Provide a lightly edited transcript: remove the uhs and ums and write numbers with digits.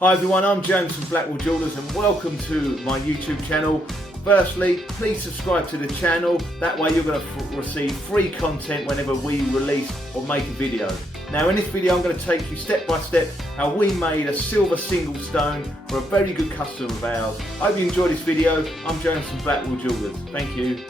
Hi everyone, I'm James from Blackwell Jewellers and welcome to my YouTube channel. Firstly, please subscribe to the channel, that way you're going to receive free content whenever we release or make a video. Now in this video I'm going to take you step by step how we made a silver single stone for a very good customer of ours. I hope you enjoyed this video. I'm James from Blackwell Jewellers. Thank you.